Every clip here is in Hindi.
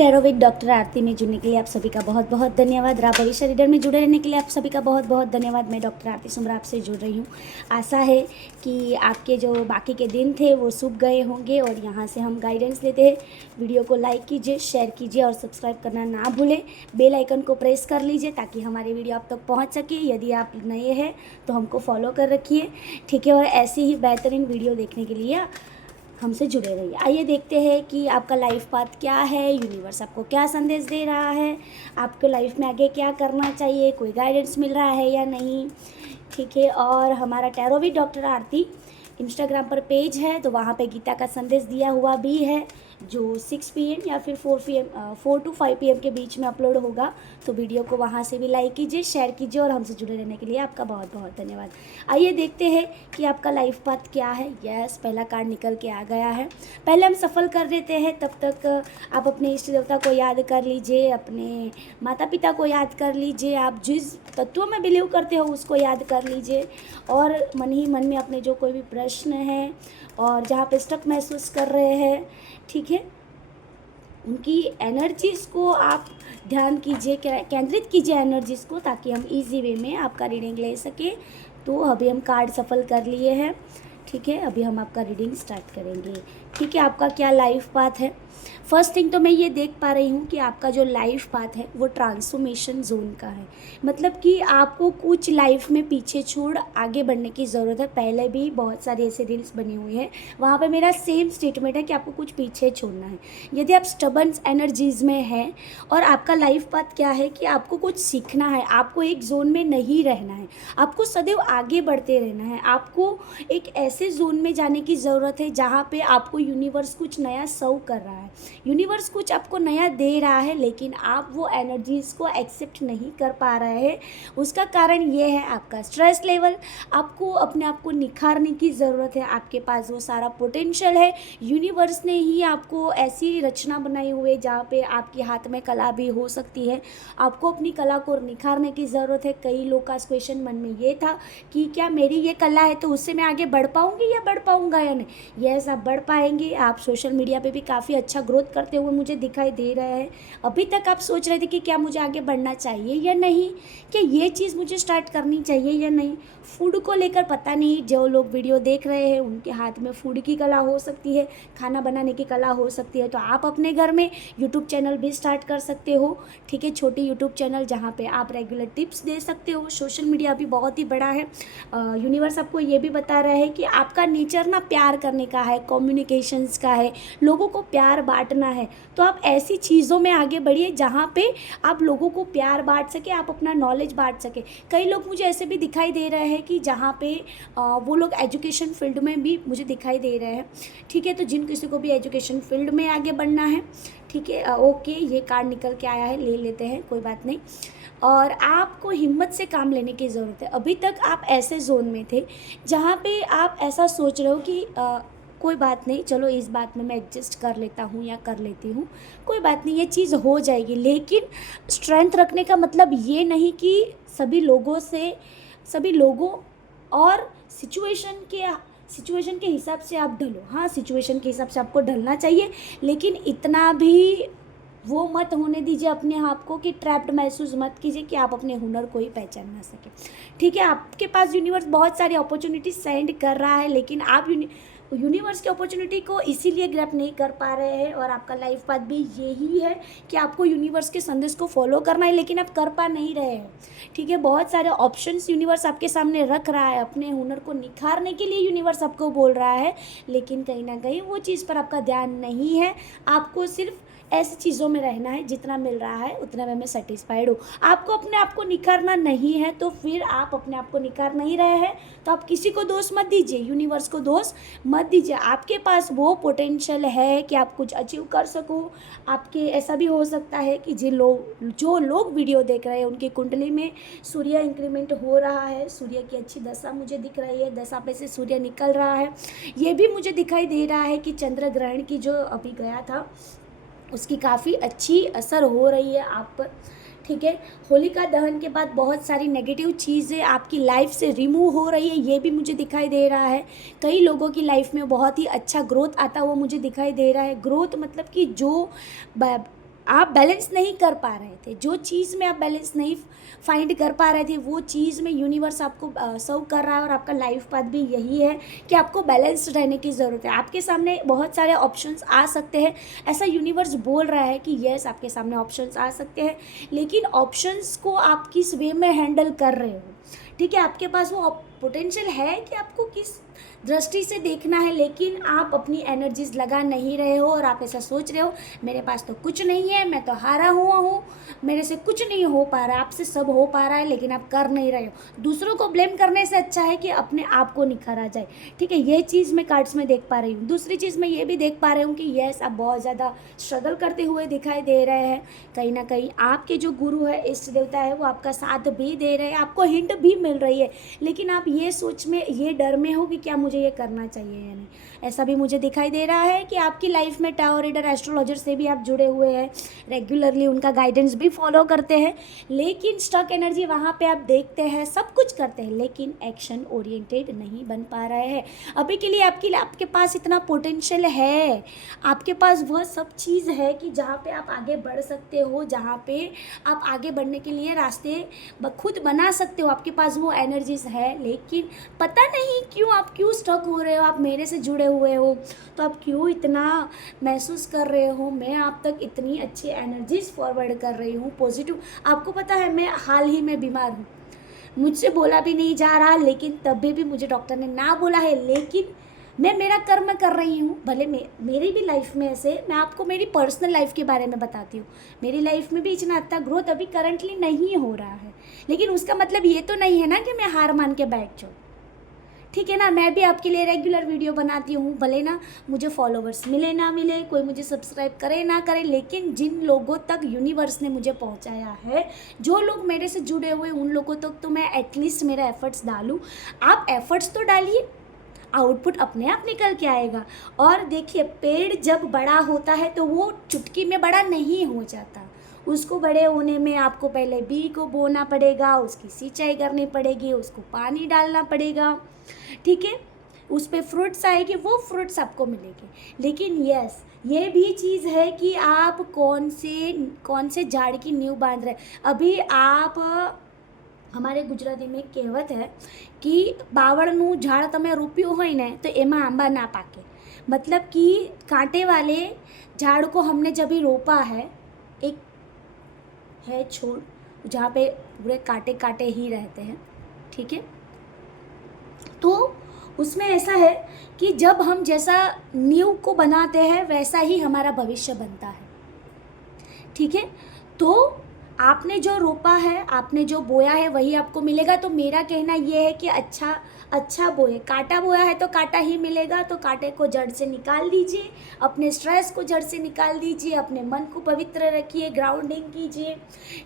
टैरो विद डॉक्टर आरती में जुड़ने के लिए आप सभी का बहुत बहुत धन्यवाद। राबरी रीडर में जुड़े रहने के लिए आप सभी का बहुत बहुत धन्यवाद। मैं डॉक्टर आरती सुमरा आपसे जुड़ रही हूँ। आशा है कि आपके जो बाकी के दिन थे वो शुभ गए होंगे और यहाँ से हम गाइडेंस लेते हैं। वीडियो को लाइक कीजिए, शेयर कीजिए और सब्सक्राइब करना ना भूलें। बेल आइकन को प्रेस कर लीजिए ताकि हमारी वीडियो आप तक पहुँच सके। यदि आप नए हैं तो हमको फॉलो कर रखिए, ठीक है। और ऐसी ही बेहतरीन वीडियो देखने के लिए हमसे जुड़े रहिए। आइए देखते हैं कि आपका लाइफ पाथ क्या है, यूनिवर्स आपको क्या संदेश दे रहा है, आपको लाइफ में आगे क्या करना चाहिए, कोई गाइडेंस मिल रहा है या नहीं, ठीक है। और हमारा tarot with doctor Aarti Instagram पर पेज है, तो वहाँ पे गीता का संदेश दिया हुआ भी है जो 6 PM या फिर 4 to 5 PM के बीच में अपलोड होगा। तो वीडियो को वहाँ से भी लाइक कीजिए, शेयर कीजिए और हमसे जुड़े रहने के लिए आपका बहुत बहुत धन्यवाद। आइए देखते हैं कि आपका लाइफ पाथ क्या है। यस, पहला कार्ड निकल के आ गया है। पहले हम सफल कर देते हैं, तब तक आप अपने इष्ट देवता को याद कर लीजिए, अपने माता पिता को याद कर लीजिए, आप जिस तत्वों में बिलीव करते हो उसको याद कर लीजिए और मन ही मन में अपने जो कोई भी प्रश्न है और जहाँ पे स्टक महसूस कर रहे हैं, ठीक है, उनकी एनर्जीज़ को आप ध्यान कीजिए, केंद्रित कीजिए एनर्जीज़ को, ताकि हम इजी वे में आपका रीडिंग ले सकें। तो अभी हम कार्ड सफल कर लिए हैं, ठीक है। अभी हम आपका रीडिंग स्टार्ट करेंगे, ठीक है। आपका क्या लाइफ पाथ है? फर्स्ट थिंग तो मैं ये देख पा रही हूँ कि आपका जो लाइफ पाथ है वो ट्रांसफॉर्मेशन जोन का है। मतलब कि आपको कुछ लाइफ में पीछे छोड़ आगे बढ़ने की ज़रूरत है। पहले भी बहुत सारे ऐसे रील्स बने हुए हैं, वहाँ पे मेरा सेम स्टेटमेंट है कि आपको कुछ पीछे छोड़ना है। यदि आप स्टबर्न एनर्जीज़ में हैं और आपका लाइफ पाथ क्या है कि आपको कुछ सीखना है, आपको एक जोन में नहीं रहना है, आपको सदैव आगे बढ़ते रहना है। आपको एक ऐसे जोन में जाने की ज़रूरत है जहाँ पे आपको यूनिवर्स कुछ नया सर्व कर रहा है, यूनिवर्स कुछ आपको नया दे रहा है, लेकिन आप वो एनर्जीज़ को एक्सेप्ट नहीं कर पा रहे हैं। उसका कारण ये है आपका स्ट्रेस लेवल। आपको अपने आप को निखारने की ज़रूरत है। आपके पास वो सारा पोटेंशियल है। यूनिवर्स ने ही आपको ऐसी रचना बनाई हुई है जहाँ पे आपके हाथ में कला भी हो सकती है। आपको अपनी कला को निखारने की ज़रूरत है। कई लोग का क्वेश्चन मन में ये था कि क्या मेरी ये कला है तो उससे मैं आगे बढ़ पाऊँगी या बढ़ पाऊँगा या नहीं। यस, आप बढ़ पाएंगे। आप सोशल मीडिया पे भी काफ़ी अच्छा ग्रोथ करते हुए मुझे दिखाई दे रहा है। अभी तक आप सोच रहे थे कि क्या मुझे आगे बढ़ना चाहिए या नहीं, क्या ये चीज़ मुझे स्टार्ट करनी चाहिए या नहीं। फूड को लेकर पता नहीं, जो लोग वीडियो देख रहे हैं उनके हाथ में फूड की कला हो सकती है, खाना बनाने की कला हो सकती है। तो आप अपने घर में यूट्यूब चैनल भी स्टार्ट कर सकते हो, ठीक है। छोटी यूट्यूब चैनल जहाँ पे आप रेगुलर टिप्स दे सकते हो। सोशल मीडिया भी बहुत ही बड़ा है। यूनिवर्स आपको ये भी बता रहा है कि आपका नेचर ना प्यार करने का है, कम्युनिकेशंस का है, लोगों को प्यार बांटना है। तो आप ऐसी चीज़ों में आगे बढ़िए जहाँ पे आप लोगों को प्यार बांट सके, आप अपना नॉलेज बांट सके। कई लोग मुझे ऐसे भी दिखाई दे रहे हैं कि जहाँ पे वो लोग एजुकेशन फील्ड में भी मुझे दिखाई दे रहे हैं, ठीक है। तो जिन किसी को भी एजुकेशन फील्ड में आगे बढ़ना है, ठीक है, ओके, ये कार्ड निकल के आया है, ले लेते हैं, कोई बात नहीं। और आपको हिम्मत से काम लेने की ज़रूरत है। अभी तक आप ऐसे जोन में थे जहाँ पे आप ऐसा सोच रहे हो कि कोई बात नहीं, चलो इस बात में मैं एडजस्ट कर लेता हूँ या कर लेती हूँ, कोई बात नहीं, ये चीज़ हो जाएगी। लेकिन स्ट्रेंथ रखने का मतलब ये नहीं कि सभी लोगों और सिचुएशन के हिसाब से आप ढलो। हाँ, सिचुएशन के हिसाब से आपको ढलना चाहिए, लेकिन इतना भी वो मत होने दीजिए अपने आप को कि ट्रैप्ड महसूस मत कीजिए कि आप अपने हुनर को ही पहचान ना सकें, ठीक है। आपके पास यूनिवर्स बहुत सारी अपॉर्चुनिटी सेंड कर रहा है, लेकिन आप यूनिवर्स की अपॉर्चुनिटी को इसीलिए ग्रैब नहीं कर पा रहे हैं। और आपका लाइफ पाथ भी यही है कि आपको यूनिवर्स के संदेश को फॉलो करना है, लेकिन आप कर पा नहीं रहे हैं, ठीक है। बहुत सारे ऑप्शंस यूनिवर्स आपके सामने रख रहा है, अपने हुनर को निखारने के लिए यूनिवर्स आपको बोल रहा है, लेकिन कहीं ना कहीं वो चीज़ पर आपका ध्यान नहीं है। आपको सिर्फ ऐसी चीज़ों में रहना है, जितना मिल रहा है उतना में मैं सेटिस्फाइड हूँ। आपको अपने आप को निखारना नहीं है, तो फिर आप अपने आप को निखार नहीं रहे हैं, तो आप किसी को दोष मत दीजिए, यूनिवर्स को दोष मत दीजिए। आपके पास वो पोटेंशियल है कि आप कुछ अचीव कर सको। आपके ऐसा भी हो सकता है कि जो लोग वीडियो देख रहे हैं उनकी कुंडली में सूर्य इंक्रीमेंट हो रहा है, सूर्य की अच्छी दशा मुझे दिख रही है, दशा पे से सूर्य निकल रहा है। ये भी मुझे दिखाई दे रहा है कि चंद्र ग्रहण की जो अभी गया था उसकी काफ़ी अच्छी असर हो रही है आप पर, ठीक है। होलिका दहन के बाद बहुत सारी नेगेटिव चीज़ें आपकी लाइफ से रिमूव हो रही है, ये भी मुझे दिखाई दे रहा है। कई लोगों की लाइफ में बहुत ही अच्छा ग्रोथ आता हुआ मुझे दिखाई दे रहा है। ग्रोथ मतलब कि जो आप बैलेंस नहीं कर पा रहे थे, जो चीज़ में आप बैलेंस नहीं फाइंड कर पा रहे थे वो चीज़ में यूनिवर्स आपको सर्व कर रहा है। और आपका लाइफ पाथ भी यही है कि आपको बैलेंस्ड रहने की ज़रूरत है। आपके सामने बहुत सारे ऑप्शंस आ सकते हैं, ऐसा यूनिवर्स बोल रहा है कि यस आपके सामने ऑप्शंस आ सकते हैं, लेकिन ऑप्शंस को आप किस वे में हैंडल कर रहे हो। ठीक है, आपके पास वो पोटेंशियल है कि आपको किस दृष्टि से देखना है, लेकिन आप अपनी एनर्जीज लगा नहीं रहे हो और आप ऐसा सोच रहे हो मेरे पास तो कुछ नहीं है, मैं तो हारा हुआ हूँ, मेरे से कुछ नहीं हो पा रहा है। आपसे सब हो पा रहा है लेकिन आप कर नहीं रहे हो। दूसरों को ब्लेम करने से अच्छा है कि अपने आप को निखारा जाए। ठीक है, ये चीज़ मैं कार्ड्स में देख पा रही हूँ। दूसरी चीज़ मैं ये भी देख पा रही हूँ कि यस आप बहुत ज़्यादा स्ट्रगल करते हुए दिखाई दे रहे हैं। कहीं ना कहीं आपके जो गुरु है, इष्ट देवता है, वो आपका साथ भी दे रहे हैं, आपको हिंट भी मिल रही है, लेकिन आप ये सोच में, ये डर में हो कि क्या मुझे ये करना चाहिए या नहीं। ऐसा भी मुझे दिखाई दे रहा है कि आपकी लाइफ में टावर रीडर, एस्ट्रोलॉजर से भी आप जुड़े हुए हैं, रेगुलरली उनका गाइडेंस भी फॉलो करते हैं, लेकिन स्टक एनर्जी वहाँ पे आप देखते हैं, सब कुछ करते हैं, लेकिन एक्शन ओरिएंटेड नहीं बन पा रहे हैं। अभी के लिए आपके पास इतना पोटेंशियल है, आपके पास वह सब चीज़ है कि जहाँ पे आप आगे बढ़ सकते हो, जहाँ पे आप आगे बढ़ने के लिए रास्ते खुद बना सकते हो, आपके पास वो एनर्जीज है। लेकिन पता नहीं क्यों आप क्यों स्टक हो रहे हो। आप मेरे से जुड़े हुए हो तो आप क्यों इतना महसूस कर रहे हो मैं आप तक इतनी अच्छी एनर्जीज फॉरवर्ड कर रही हूँ, पॉजिटिव। आपको पता है मैं हाल ही में बीमार हूँ, मुझसे बोला भी नहीं जा रहा, लेकिन तभी भी मुझे डॉक्टर ने ना बोला है, लेकिन मैं मेरा कर्म कर रही हूँ। भले मेरी भी लाइफ में ऐसे, मैं आपको मेरी पर्सनल लाइफ के बारे में बताती हूँ। मेरी लाइफ में भी इतना अच्छा ग्रोथ अभी करंटली नहीं हो रहा है, लेकिन उसका मतलब ये तो नहीं है ना कि मैं हार मान के बैठ जाऊँ। ठीक है ना, मैं भी आपके लिए रेगुलर वीडियो बनाती हूँ, भले ना मुझे फॉलोवर्स मिले ना मिले, कोई मुझे सब्सक्राइब करे ना करे, लेकिन जिन लोगों तक यूनिवर्स ने मुझे पहुँचाया है, जो लोग मेरे से जुड़े हुए, उन लोगों तक तो मैं एटलीस्ट मेरा एफर्ट्स डालूँ। आप एफर्ट्स तो डालिए, आउटपुट अपने आप निकल के आएगा। और देखिए, पेड़ जब बड़ा होता है तो वो चुटकी में बड़ा नहीं हो जाता, उसको बड़े होने में आपको पहले बीज को बोना पड़ेगा, उसकी सिंचाई करनी पड़ेगी, उसको पानी डालना पड़ेगा। ठीक है, उस पर फ्रूट्स आएगी, वो फ्रूट्स आपको मिलेंगे। लेकिन यस, ये भी चीज़ है कि आप कौन से झाड़ की नींव बांध रहे। अभी आप, हमारे गुजराती में एक कહેવત है कि बावड़નું झाड़ તમે રોપ્યું હોય ને तो એમાં आंबा ना पाके। मतलब कि कांटे वाले झाड़ को हमने जब भी रोपा है, एक है छोड़ जहाँ पे पूरे कांटे कांटे ही रहते हैं, ठीक है, तो उसमें ऐसा है कि जब हम जैसा नींव को बनाते हैं वैसा ही हमारा भविष्य बनता है। ठीक है, तो आपने जो रोपा है, आपने जो बोया है, वही आपको मिलेगा। तो मेरा कहना ये है कि अच्छा बोए, कांटा बोया है तो कांटा ही मिलेगा, तो कांटे को जड़ से निकाल दीजिए, अपने स्ट्रेस को जड़ से निकाल दीजिए, अपने मन को पवित्र रखिए, ग्राउंडिंग कीजिए।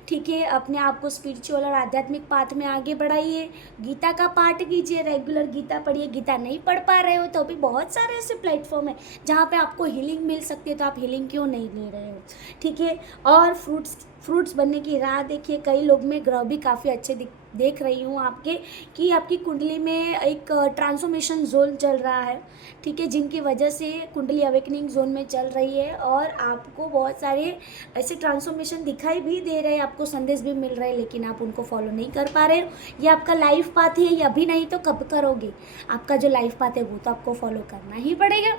ठीक है, अपने आप को स्पिरिचुअल और आध्यात्मिक पाथ में आगे बढ़ाइए, गीता का पाठ कीजिए, रेगुलर गीता पढ़िए। गीता नहीं पढ़ पा रहे हो तो अभी बहुत सारे ऐसे प्लेटफॉर्म है जहाँ पे आपको हीलिंग मिल सकती है, तो आप हीलिंग क्यों नहीं ले रहे हो। ठीक है, और फ्रूट्स बनने की राह देखिए। कई लोग में ग्रह भी काफ़ी अच्छे देख रही हूँ आपके, कि आपकी कुंडली में एक ट्रांसफॉर्मेशन जोन चल रहा है। ठीक है, जिनकी वजह से कुंडली अवेकनिंग जोन में चल रही है और आपको बहुत सारे ऐसे ट्रांसफॉर्मेशन दिखाई भी दे रहे हैं, आपको संदेश भी मिल रहे हैं, लेकिन आप उनको फॉलो नहीं कर पा रहे हो। ये आपका लाइफ पाथ है, ये अभी नहीं तो कब करोगे। आपका जो लाइफ पाथ है वो तो आपको फॉलो करना ही पड़ेगा।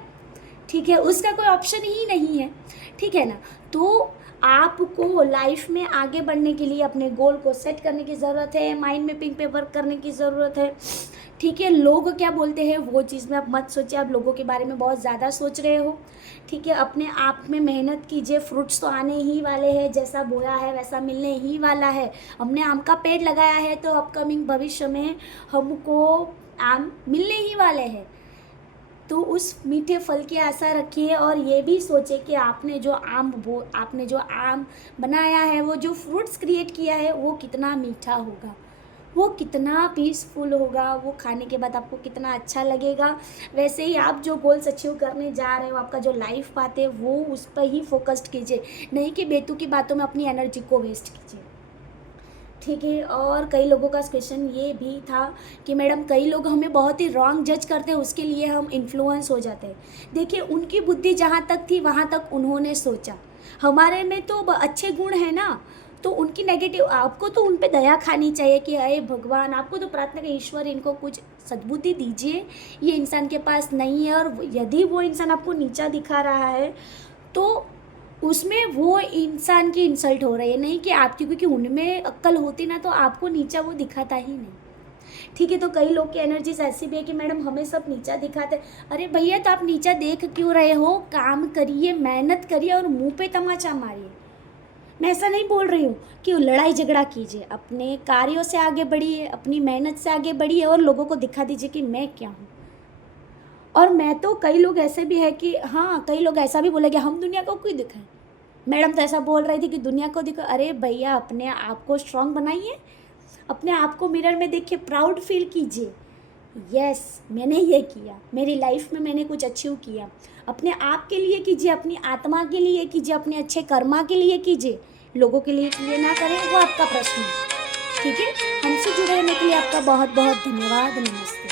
ठीक है, उसका कोई ऑप्शन ही नहीं है। ठीक है ना, तो आपको लाइफ में आगे बढ़ने के लिए अपने गोल को सेट करने की ज़रूरत है, माइंड मैपिंग पे वर्क करने की ज़रूरत है। ठीक है, लोग क्या बोलते हैं वो चीज़ में आप मत सोचिए, आप लोगों के बारे में बहुत ज़्यादा सोच रहे हो। ठीक है, अपने आप में मेहनत कीजिए, फ्रूट्स तो आने ही वाले हैं, जैसा बोया है वैसा मिलने ही वाला है। हमने आम का पेड़ लगाया है तो अपकमिंग भविष्य में हमको आम मिलने ही वाले हैं। तो उस मीठे फल की आशा रखिए और ये भी सोचिए कि आपने जो आम बनाया है, वो जो फ्रूट्स क्रिएट किया है, वो कितना मीठा होगा, वो कितना पीसफुल होगा, वो खाने के बाद आपको कितना अच्छा लगेगा। वैसे ही आप जो गोल्स अचीव करने जा रहे हो, आपका जो लाइफ पाथ है, वो उस पर ही फोकस्ड कीजिए, नहीं कि बेतु की बातों में अपनी एनर्जी को वेस्ट कीजिए। ठीक है, और कई लोगों का क्वेश्चन ये भी था कि मैडम कई लोग हमें बहुत ही रॉन्ग जज करते हैं, उसके लिए हम इन्फ्लुएंस हो जाते हैं। देखिए, उनकी बुद्धि जहाँ तक थी वहाँ तक उन्होंने सोचा, हमारे में तो अच्छे गुण हैं ना, तो उनकी नेगेटिव, आपको तो उन पे दया खानी चाहिए कि अरे भगवान, आपको तो प्रार्थना का ईश्वर इनको कुछ सद्बुद्धि दीजिए, ये इंसान के पास नहीं है। और यदि वो इंसान आपको नीचा दिखा रहा है तो उसमें वो इंसान की इंसल्ट हो रही है, नहीं कि आपकी, क्योंकि उनमें अक्ल होती ना तो आपको नीचा वो दिखाता ही नहीं। ठीक है, तो कई लोग की एनर्जीज ऐसी भी है कि मैडम हमें सब नीचा दिखाते। अरे भैया, तो आप नीचा देख क्यों रहे हो? काम करिए, मेहनत करिए और मुंह पे तमाचा मारिए। मैं ऐसा नहीं बोल रही हूँ कि लड़ाई झगड़ा कीजिए, अपने कार्यों से आगे बढ़िए, अपनी मेहनत से आगे बढ़िए और लोगों को दिखा दीजिए कि मैं क्या हूँ। और मैं तो, कई लोग ऐसे भी है कि हाँ, कई लोग ऐसा भी बोलेंगे हम दुनिया को क्यों दिखाएं। मैडम तो ऐसा बोल रही थी कि दुनिया को दिखो। अरे भैया, अपने आप को स्ट्रांग बनाइए, अपने आप को मिरर में देखिए, प्राउड फील कीजिए, यस मैंने ये किया, मेरी लाइफ में मैंने कुछ अचीव किया। अपने आप के लिए कीजिए, अपनी आत्मा के लिए कीजिए, अपने अच्छे कर्मा के लिए कीजिए, लोगों के लिए ना करें, वो आपका प्रश्न है। ठीक है, हमसे जुड़े रहने के लिए आपका बहुत बहुत धन्यवाद। नमस्ते।